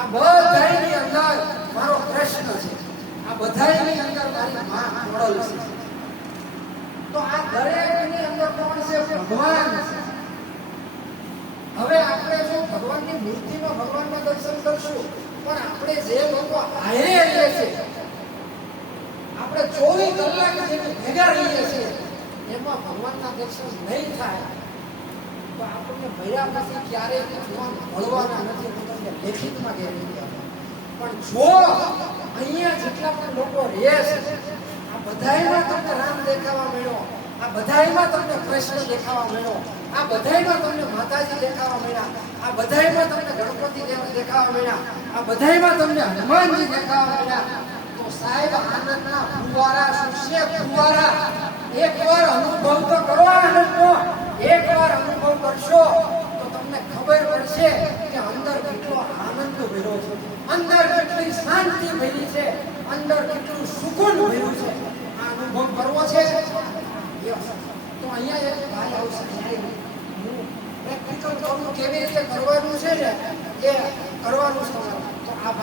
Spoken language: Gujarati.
આ બધાની અંદર મારો કૃષ્ણ છે, આ બધાની અંદર મારી માં ખોડલ છે. તો આ દરેકની અંદર કોણ છે? ભગવાન છે. હવે આપણે જો ભગવાનની મૂર્તિમાં ભગવાનના દર્શન કરશું, પણ આપણે જે લોકો હારે રહીએ છીએ, આપણે 24 કલાક જેની ભેગા રહીએ છીએ, એમાં ભગવાનના દર્શન નહીં થાય તો આપણને મર્યા પછી ક્યારેય ભગવાન મળવાના નથી. તમને લેખિતમાં ગેરંટી આપે. પણ જો અહીંયા જેટલા પણ લોકો રહે છે, આ બધાયમાં તમને રામ દેખાવા મળ્યો, આ બધાયમાં તમને કૃષ્ણ દેખાવા મળ્યો, આ બધાયમાં તમને માતાજી દેખાવા મળ્યા, આ બધાયમાં તમને ગણપતિ દેખાવા મળ્યા, આ બધાયમાં તમને હનુમાનજી દેખાવા મળ્યા, તો સાહેબ આનંદના ફુવારા શું છે? ફુવારા એકવાર અનુભવ તો કરો. આનંદનો એકવાર અનુભવ કરશો તો તમને ખબર પડશે કે અંદર કેટલો આનંદ ભર્યો છે, અંદર કેટલી શાંતિ ભરી છે, અંદર કેટલું સુકૂન ભર્યું છે. આ અનુભવ કરવો છે તો અહીંયા એક ભાઈ આવશે, હું પ્રેક્ટિકલ કરું કેવી રીતે કરવાનું છે ને એ કરવાનું છે. તો આ ભાઈ